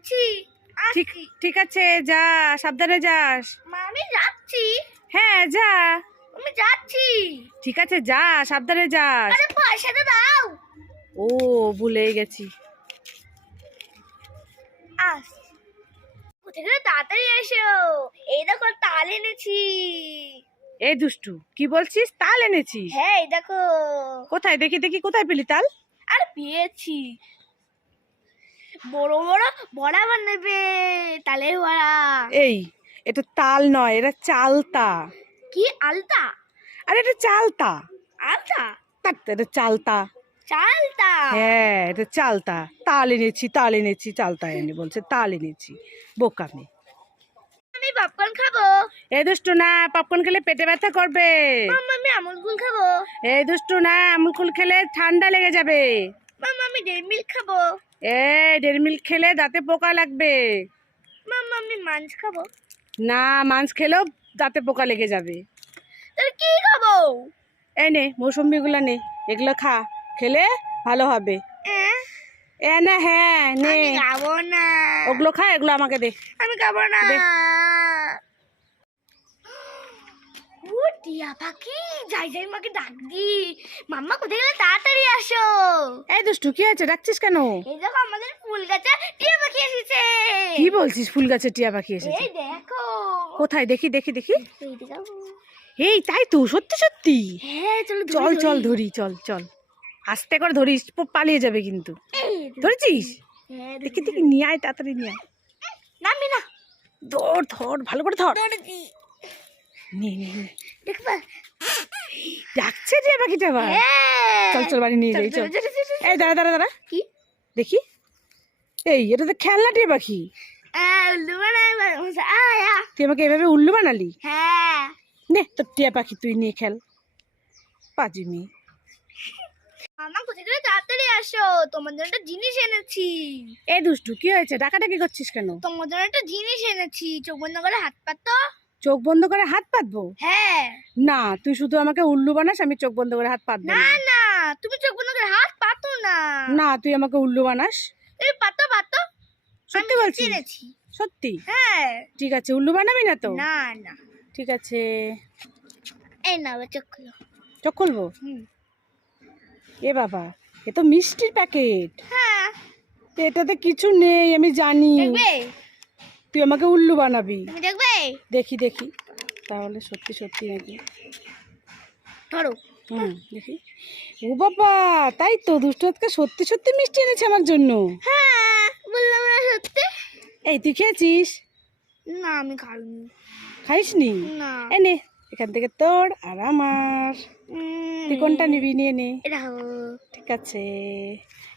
যাচ্ছি। ঠিক ঠিক আছে, যা, সাবধানে যাস। মা আমি যাচ্ছি। হ্যাঁ যা। আমি যাচ্ছি। ঠিক আছে, যা, সাবধানে যাস। আরে পয়সাটা দাও। ও, ভুলে গেছি। আস কোথায় গেলে তাড়াতাড়ি এসো। এই দেখো তাল এনেছি। এই দুষ্টু, কি বলছিস? তাল এনেছিস? হ্যাঁ এই দেখো। কোথায় দেখি দেখি, কোথায় পেলি তাল? আর পেয়েছি। বড় বড় বড়া বানাবে, তালের বড়া। এই, এটা তাল নয়, এটা চালতা। কি আলতা? আরে এটা চালতা। আলতা? এটা চালতা। চালতা? হ্যাঁ, এটা চালতা। তাল এনেছি, তাল এনেছি, চালতা এনে বলছে তাল এনেছি। বোকামি। আমি পপকর্ন খাবো। এই দুষ্টু না, পপকর্ন খেলে পেটে ব্যথা করবে। মাম্মা আমি আমুল কুল খাবো। এই দুষ্টু না, আমুল কুল খেলে ঠান্ডা লেগে যাবে। মাম্মা আমি ডেইরি মিল্ক খাবো। এই ডেরি মিল্ক খেলে দাঁতে পোকা লাগবে। মাম্মা আমি মাঞ্চ খাবো। না, মাছ খেলেও দাঁতে পোকা লেগে যাবে। তাহলে কি খাবো? এই নে, মৌসুম্বিগুলো নে, এগুলো খা, খেলে ভালো হবে। এ না, হ্যাঁ নে, আমি খাবো না। ওগুলো খা, এগুলো আমাকে দে। আমি খাবো না। দে। ও টিয়া পাখি, যাই যাই মাকে ডাক দি। মাম্মা কোথায় গেলে তাড়াতাড়ি আসো। এই দুষ্টু, কি আছে, ডাকছিস কেন? এই দেখো আমাদের ফুল গাছে টিয়া পাখি এসেছে। কি বলছিস? ফুল গাছে টিয়া পাখি এসেছে? এই দেখো। কোথায় দেখি দেখি দেখি। এই দেখো। এই তাই তো, সত্যি সত্যি। হ্যাঁ চলো চল চল ধরি, চল চল, আস্তে করে ধরিস, পালিয়ে যাবে কিন্তু। ধরেছিস? হ্যাঁ দেখি দেখি, নিয়ে আয়, তাড়াতাড়ি নিয়ে আয়। নামি না। ধর ধর, ভালো করে ধর। ধরেছি। নে নে নে। দেখবা? ডাকছে টিয়া পাখিটা আবার। হ্যাঁ চল চল, বাড়ি নিয়ে যাই, চল। এই দাঁড়া দাঁড়া দাঁড়া, কি? দেখি। এই, এটা তো খেলনা টিয়া পাখি। উল্লু বানাই আয়া। তুই আমাকে এভাবে উল্লু বানালি? হ্যাঁ। নে, তোর টিয়া পাখি তুই নিয়ে খেল, পাজি মেয়ে। মামা কোথায় গেলে তাড়াতাড়ি আসো, তোমার জন্য একটা জিনিস এনেছি। এই দুষ্টু, কি হয়েছে? ডাকাডাকি করছিস কেন? তোমার জন্য একটা জিনিস এনেছি, চোখ বন্ধ করে হাত পাতো। চোখ বন্ধ করে হাত পাতবো? হ্যাঁ। না, তুই শুধু আমাকে উল্লু বানাস, আমি চোখ বন্ধ করে হাত পাতবো না না। না, তুমি চোখ বন্ধ করে হাত পাতো না। না, তুই আমাকে উল্লু বানাস। তুমি পাতো পাতো। সত্যি আমি বলছিস? এনেছি। সত্যি? হ্যাঁ। ঠিক আছে, উল্লু বানাবি না তো? না না। ঠিক আছে, এই নাও চোখ খুলো। চোখ খুলবো? এ বাবা, এ তো মিষ্টির প্যাকেট। হ্যাঁ। এটাতে কিছু নেই, আমি জানি। দেখবে? তুই আমাকে উল্লু বানাবি। তুমি দেখবে? দেখি দেখি, তাহলে সত্যি সত্যি নাকি। ধরো। দেখি। ও বাবা, তাই তো, দুষ্টু আজকে সত্যি সত্যি মিষ্টি এনেছে আমার জন্য। হ্যাঁ বললাম না সত্যি। এই, তুই খেয়েছিস? না আমি খাইনি। খাইসনি? না। এ নে, এখান থেকে তোর আর আমার। তুই কোনটা নিবি? নিয়ে নে। এটা খাবো। ঠিক আছে,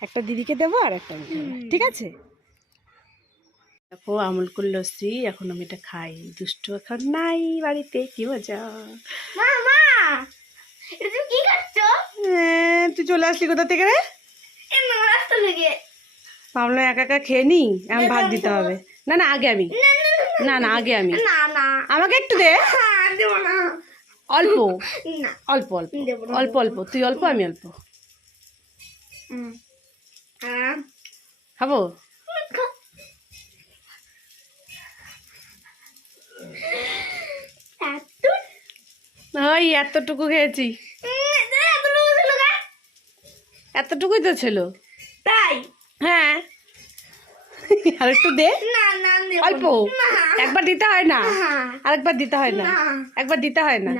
একটা দিদিকে দেবো আর একটা আমি খাবো। ঠিক আছে। দেখো, আমুল কুল লস্যি, এখন আমি এটা খাই। দুষ্টু এখন নাই বাড়িতে, কি মজা। মামা এটা তুমি কি করছো? তুই চলে আসলি কোথা থেকে রে? এই রাস্তা থেকে। ভাবলাম একা একা খেয়ে নি, এখন ভাত দিতে হবে। না না, আগে আমি। না না, আগে আমি। না না আমাকে একটু দে। দেবো না। অল্প না অল্প অল্প দেবো না। অল্প অল্প, তুই অল্প আমি অল্প। হ্যাঁ খাবো? ওই এতটুকু খেয়েছি, এতটুকুই তো ছিল। তাই? হ্যাঁ, আর একটু দে। না না অল্প, একবার দিতে হয় না, আরেকবার দিতে হয় না, একবার দিতে হয় না।